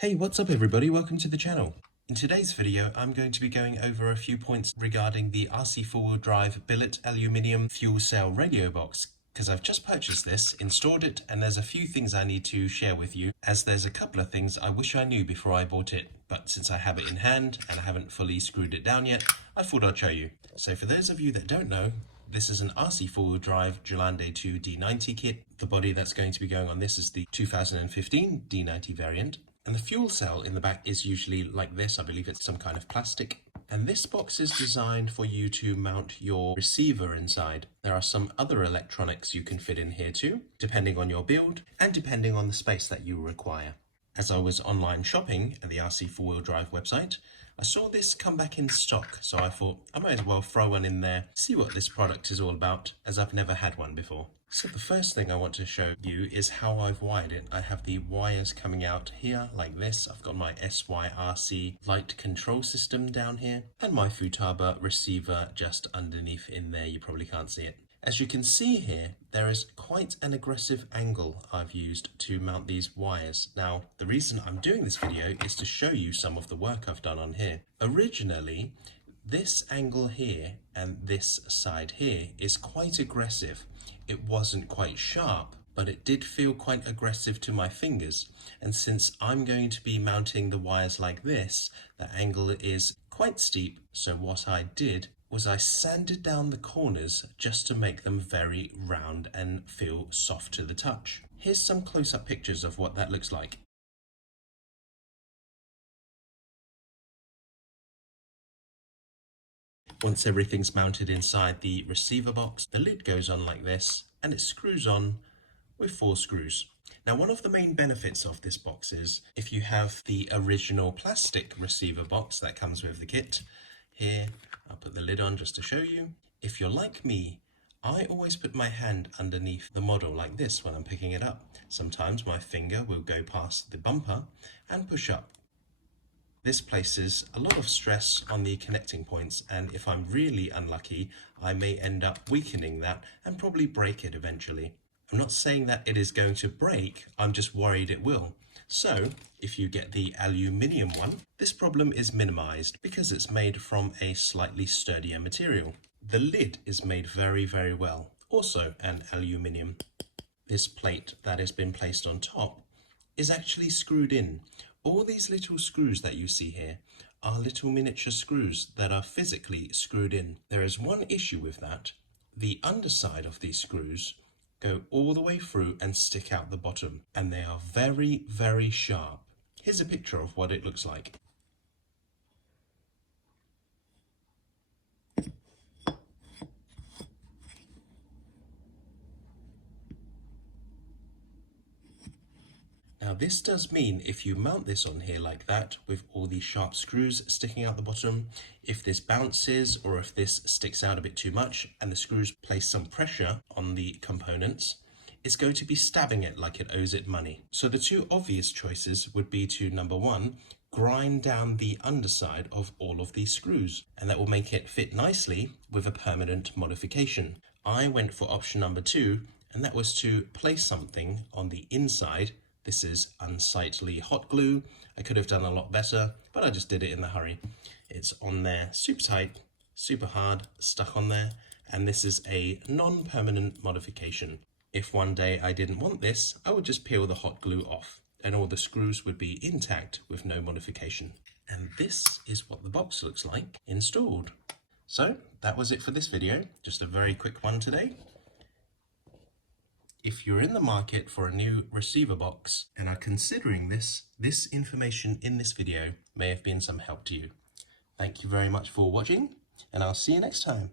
Hey, what's up everybody? Welcome to the channel. In today's video, I'm going to be going over a few points regarding the RC4WD Billet Aluminium fuel cell radio box, because I've just purchased this, installed it, and there's a few things I need to share with you, as there's a couple of things I wish I knew before I bought it, but since I have it in hand and I haven't fully screwed it down yet, I thought I'd show you. So for those of you that don't know, this is an RC4WD Gelande 2 D90 kit. The body that's going to be going on this is the 2015 D90 variant. And the fuel cell in the back is usually like this. I believe it's some kind of plastic. And this box is designed for you to mount your receiver inside. There are some other electronics you can fit in here too, depending on your build and depending on the space that you require. As I was online shopping at the RC4WD website, I saw this come back in stock, so I thought I might as well throw one in there, see what this product is all about, as I've never had one before. So the first thing I want to show you is how I've wired it. I have the wires coming out here like this. I've got my SYRC light control system down here and my Futaba receiver just underneath in there. You probably can't see it. As you can see here, there is quite an aggressive angle I've used to mount these wires. Now, the reason I'm doing this video is to show you some of the work I've done on here. Originally, this angle here and this side here is quite aggressive. It wasn't quite sharp, but it did feel quite aggressive to my fingers. And since I'm going to be mounting the wires like this, the angle is quite steep. So what I did was I sanded down the corners just to make them very round and feel soft to the touch. Here's some close-up pictures of what that looks like. Once everything's mounted inside the receiver box, the lid goes on like this and it screws on with 4 screws. Now, one of the main benefits of this box is if you have the original plastic receiver box that comes with the kit, here I'll put the lid on just to show you. If you're like me, I always put my hand underneath the model like this when I'm picking it up. Sometimes my finger will go past the bumper and push up. This places a lot of stress on the connecting points, and if I'm really unlucky, I may end up weakening that and probably break it eventually. I'm not saying that it is going to break, I'm just worried it will. So, if you get the aluminium one, this problem is minimized because it's made from a slightly sturdier material. The lid is made very, very well, also an aluminium. This plate that has been placed on top is actually screwed in. All these little screws that you see here are little miniature screws that are physically screwed in. There is one issue with that. The underside of these screws go all the way through and stick out the bottom, and they are very, very sharp. Here's a picture of what it looks like. Now this does mean if you mount this on here like that with all these sharp screws sticking out the bottom, if this bounces or if this sticks out a bit too much and the screws place some pressure on the components, it's going to be stabbing it like it owes it money. So the two obvious choices would be to, number one, grind down the underside of all of these screws, and that will make it fit nicely with a permanent modification. I went for option number 2, and that was to place something on the inside. This is unsightly hot glue. I could have done a lot better, but I just did it in a hurry. It's on there super tight, super hard, stuck on there, and this is a non-permanent modification. If one day I didn't want this, I would just peel the hot glue off and all the screws would be intact with no modification. And this is what the box looks like installed. So that was it for this video, just a very quick one today. If you're in the market for a new receiver box and are considering this information in this video may have been some help to you. Thank you very much for watching, and I'll see you next time.